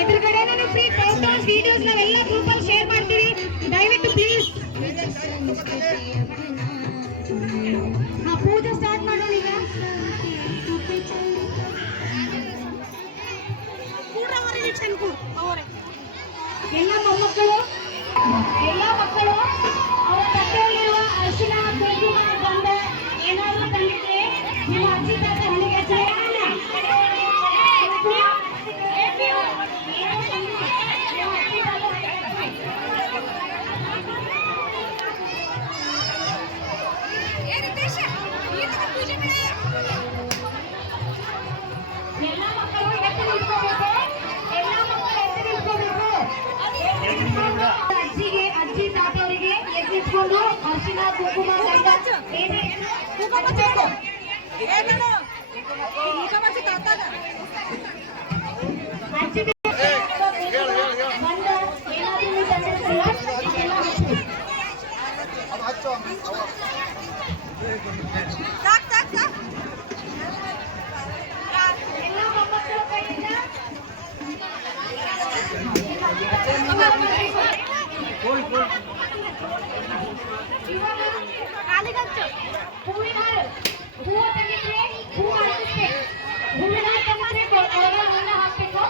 ಎದುರುಗಡೆ ನಾನು free photos videos ನಾವೆಲ್ಲ ಗ್ರೂಪ್ ಅಲ್ಲಿ ಶೇರ್ ಮಾಡ್ತೀವಿ, ದಯವಿಟ್ಟು ಪ್ಲೀಸ್. ಪೂಜೆ ಸ್ಟಾರ್ಟ್ ಮಾಡೋಣ ಈಗ. ಎಲ್ಲ ಮೊಮ್ಮಕ್ಕಳು ಅವರ ತಟ್ಟೆಯಲ್ಲಿರುವ ಅರಿಶಿನ ಕುಂಕುಮ ಬಂದ ಏನಾದರೂ ತಂದಿದ್ರೆ ನಿಮ್ಮ ಅಜ್ಜಿ ತಾತ ಹಣಿಗೆ ಎಲ್ಲ ಮಕ್ಕಳು ಎದ್ದು ನಿಂತ್ಕೋಬೇಕು. ಅಜ್ಜಿ ತಾತವರಿಗೆ ಎದ್ದಿಟ್ಕೊಂಡು ಅರಿಶಿನ ಕುಂಕುಮ ಎಲ್ಲ ಮೊಮ್ಮಕ್ಕಳ ಕೈಯಿಂದ ಹೂವಿನ ಹೂವು ತೆಗೆದ್ರೆ ಹೂವು ಹಾಕಿಸ್ಬೇಕು, ಹೂವಿನ ತೆಗೆದ್ರೆ ಹೂವನ್ನ ಹಾಕ್ಬೇಕು,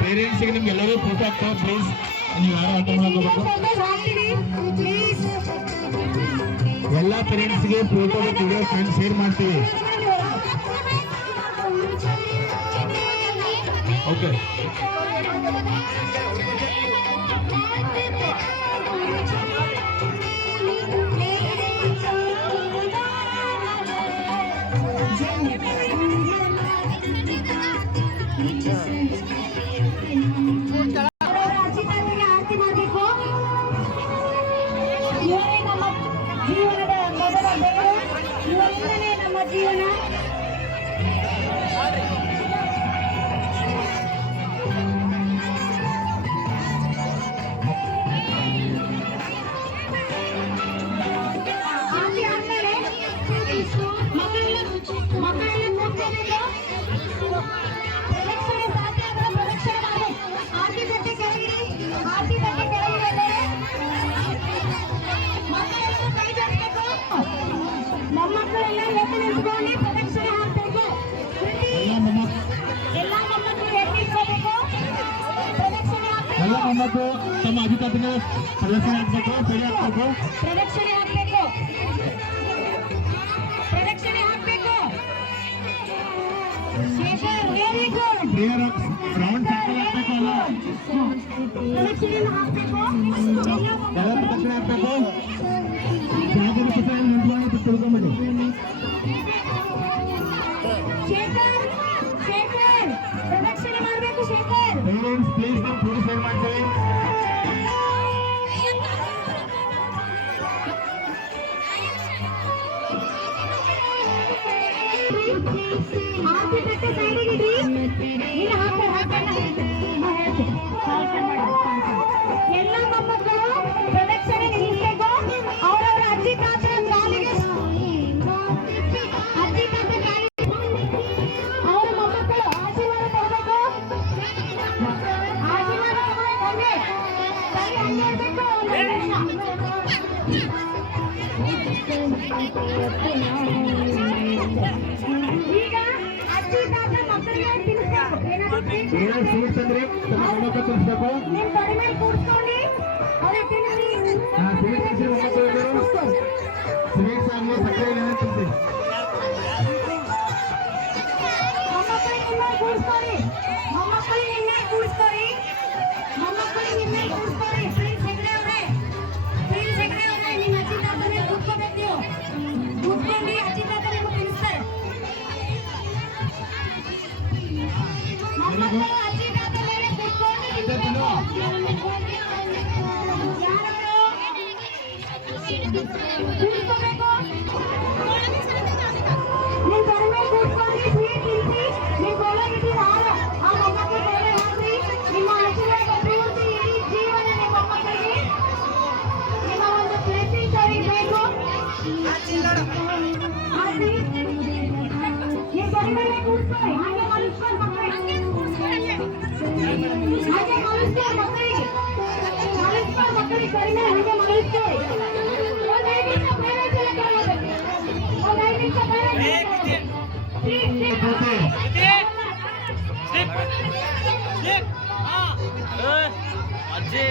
ಪೇರೆಂಟ್ಸ್ಗೆ ನಿಮ್ಗೆಲ್ಲರೂ ಫೋಟೋ ಹಾಕ್ತಾ ಪ್ಲೀಸ್. ನೀವು ಯಾರು ಆಟ ಮಾಡ್ಕೋಬೇಕು. ಎಲ್ಲ ಪೇರೆಂಟ್ಸ್ಗೆ ಫೋಟೋ ವಿಡಿಯೋ ಶೇರ್ ಮಾಡ್ತೀವಿ. ಓಕೆ, ಆರತಿ ಮಾಡಬೇಕು. ಇವರೇ ನಮ್ಮ ಜೀವನದ ಮೊದಲ ಬೆಳಕು, ಇವರಿಂದಲೇ ನಮ್ಮ ಜೀವನ. ಆರತಿ ಆದ್ಮೇಲೆ ಮಕ್ಕಳೆಲ್ಲ ಕೂತ್ಕೋಬೇಕು. ಪ್ರದಕ್ಷಿಣೆ ಸಾಧ್ಯ ಆದ್ರೆ ಪ್ರದಕ್ಷಿಣೆ ಮಾಡಿ. ಆರತಿ ತಟ್ಟೆ ಕೆಳಗಿರಿ, ಆರತಿ ತಟ್ಟೆ ಕೆಳಗಿರದೆ ಮಕ್ಕಳೆಲ್ಲ ಕೈ ಜೋಡಿಸ್ಬೇಕು. ಮೊಮ್ಮಕ್ಕಳೆಲ್ಲ ಎದ್ದು ನಿಂತ್ಕೊಂಡು ಪ್ರದಕ್ಷಿಣೆ ಹಾಕ್ಬೇಕು. ಎಲ್ಲ ಮೊಮ್ಮಕ್ಕಳು ಎದ್ದು ನಿಂತ್ಕೋಬೇಕು, ಪ್ರದಕ್ಷಿಣೆ ಹಾಕ್ಬೇಕು. ಎಲ್ಲ ಮೊಮ್ಮಕ್ಕಳು ತಮ್ಮ ಅಧಿಕಾರಿಗಳು ಪ್ರದಕ್ಷಿಣೆ ಹಾಕ್ಬೇಕು, ಸರಿ ಹಾಕ್ಬೇಕು, ಪ್ರದಕ್ಷಿಣೆ ಹಾಕ್ಬೇಕು, ಪ್ರದಕ್ಷಿಣೆ ಹಾಕ್ಬೇಕು. Shekhar, very good. Prayer round circle ಹಾಕ್ಬೇಕು. ಅಲ್ಲ ಪ್ರದಕ್ಷಿಣೆಯನ್ನು ಹಾಕ್ಬೇಕು, ಎಲ್ಲ ಪ್ರದಕ್ಷಿಣೆ ಹಾಕ್ಬೇಕು. ಜಾಗರೂಕತೆ ನಿಂತ್ಕೊಂಡು ತಿಳ್ಕೊಂಬಿಡಿ. ಶೇಖರ್, ಪ್ರದಕ್ಷಿಣೆ ಮಾಡಬೇಕು. ಶೇಖರ್, ಪೇರೆಂಟ್ಸ್ ಪ್ಲೀಸ್ ನಾವು ಫೋಟೋ ಶೇರ್ ಮಾಡ್ತೀವಿ. ಆರತಿ ತಟ್ಟೆ ಸೈಡಿಗಿಡಿ. ನೀನು ಎಲ್ಲ ಮೊಮ್ಮಕ್ಕಳು ಪ್ರದಕ್ಷಿಣೆ ನಿಲ್ಲಿಸಬೇಕು. ಅವರವರ ಅಜ್ಜಿ ತಾತರ ಕಾಲಿಗೆ ಅವರ ಮೊಮ್ಮಕ್ಕಳು ಆಶೀರ್ವಾದ ಕೊಡಬೇಕು. ಆಶೀರ್ವಾದ ತಗೊಳ್ಳಿ. ಸರಿ, ಹಂಗೆ ಇರ್ಬೇಕು. ಈಗ ಅಜ್ಜಿ ತಾತ ಮಕ್ಕಳಿಗೆ ತಿನ್ನಿಸ್ಬೇಕು. ಏನಾದ್ರು ಸ್ವೀಟ್ಸ್ ಅಂದ್ರೆ ತಮ್ಮ ಮೊಮ್ಮಕ್ಕ ತಿನ್ಸ್ಬೇಕು. ನಿಮ್ ಕಡೆ ಮೇಲೆ ಕೂರ್ಸ್ಕೊಂಡು ಅವ್ರಿಗೆ ತಿನ್ನಿಸಿ. ಸ್ವೀಟ್ಸ್ ತಿನ್ಸಿ ಮೊಮ್ಮಕ್ಕಳು ಸ್ವೀಟ್ಸ್ ಆಗಲಿ ಸಕ್ಕರೆ ಏನಾದ್ರು ತಿನ್ಸಿ. ಮೊಮ್ಮಕ್ಕಳಿಗೆ ನಿನ್ನೆ ಕೂರ್ಸ್ಕೊಳ್ಳಿ. ಮೊಮ್ಮಕ್ಕಳಿಗೆ ನಿನ್ನೆ ಕೂರ್ಸ್ಕೊಳ್ಳಿ. ಮೊಮ್ಮಕ್ಕಳಿಗೆ ನಿನ್ನೆ ಕೂರ್ಸ್ಕೊಳ್ಳಿ. ಪ್ರಿನ್ಸ್ ಹೆಗ್ಡೆ ಅವ್ರೆ, ಪ್ರಿನ್ಸ್ ಹೆಗ್ಡೆ ಅವ್ರೆ, ನಿಮ್ಮ ಅಜ್ಜಿ ತಾತ ಮೇಲೆ ಕೂತ್ಕೋಬೇಕು ನೀವು. ಕೂತ್ಕೊಂಡು ಅಜ್ಜಿ ತಾತ ನಿಮ್ಗೆ ತಿನ್ನಿಸ್ತಾರೆ. ಮೊಮ್ಮಕ್ಕಳು ಅಜ್ಜಿ ತಾತ ಮೇಲೆ ಕೂತ್ಕೊಂಡು ತಿನ್ಬೇಕು. ಯಾರವರು ಕೂತ್ಕೋಬೇಕು. ನಿಮ್ ಕಡೆ ಮೇಲೆ ಕೂತ್ಕೊಂಡು ಸ್ವೀಟ್ ತಿನ್ಸಿ. ನಿಮ್ ಒಳಗಿಟ್ಟಿನ ಹಾಲು ಆ ಮೊಮ್ಮಕ್ಕಳ ಮೇಲೆ ಹಾಕಿ. ನಿಮ್ಮ ಆಶೀರ್ವಾದ ಪೂರ್ತಿ ಇಡೀ ಜೀವನ ನಿಮ್ಮ ಮೊಮ್ಮಕ್ಕಳಿಗೆ ನಿಮ್ಮ ಒಂದು ಬ್ಲೆಸ್ಸಿಂಗ್ ಬೇಕು. ನಿಮ್ ಕಡೆ ಮೇಲೆ ಕೂತ್ಕೊಳ್ಳಿ. ಹಾಗೆ ಮಲಗಿಸ್ಕೊಂಡು ಮಕ್ಕಳಿಗೆ, ಹಾಗೆ ಮಲಗಿಸ್ಕೊಂಡು ಮಕ್ಕಳಿಗೆ, ಮಲಗಿಸ್ಕೊಂಡು ಮಕ್ಕಳಿಗೆ ಕಡಿಮೆ ಹಾಗೆ ಮಲಗಿಸ್ಕೊಳ್ಳಿ. ಒಂದು 5 ನಿಮಿಷ ಬೇರೆ ಕೇಳಬೇಕು. ಒಂದು 5 ನಿಮಿಷ ಬೇರೆ ಅಜ್ಜಿ